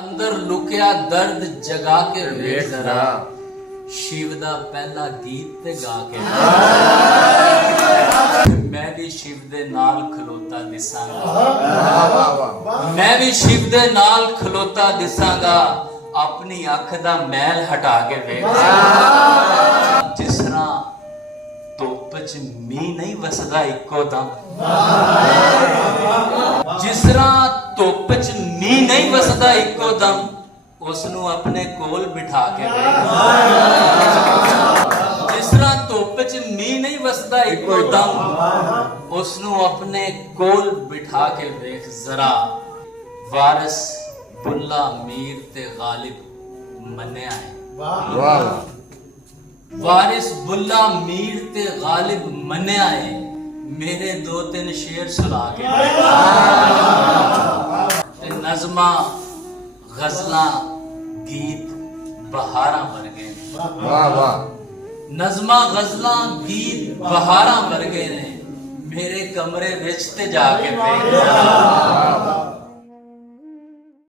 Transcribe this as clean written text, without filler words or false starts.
अंदर लुकिया दर्द जगा के वेख जरा शिव दा पहला गीत ते गा के मैं भी शिव दे नाल खलोता दिसांगा मैं भी शिव दे नाल खलोता दिसांगा अपनी अख दा मैल हटा के वेख जिस तरह धुप च मीह नहीं वसदा इको दम जिस तरह धुप च मीह नहीं वसदा इको दम उसनू अपने कोल बिठा के जिस तरह धुप च मीह नहीं वसदा इको दम उसनू अपने कोल बिठा के वेख जरा वारिस बुल्ला मीर ते गालिब मन्या है वारिस बुल्ला मीर ते गालिब मन्या है मेरे दो तीन शेर सुना के नज़मा गजला गीत बहारा वर्गे नज़मा गजला गीत बहारा वर्गे ने मेरे कमरे विच ते जाके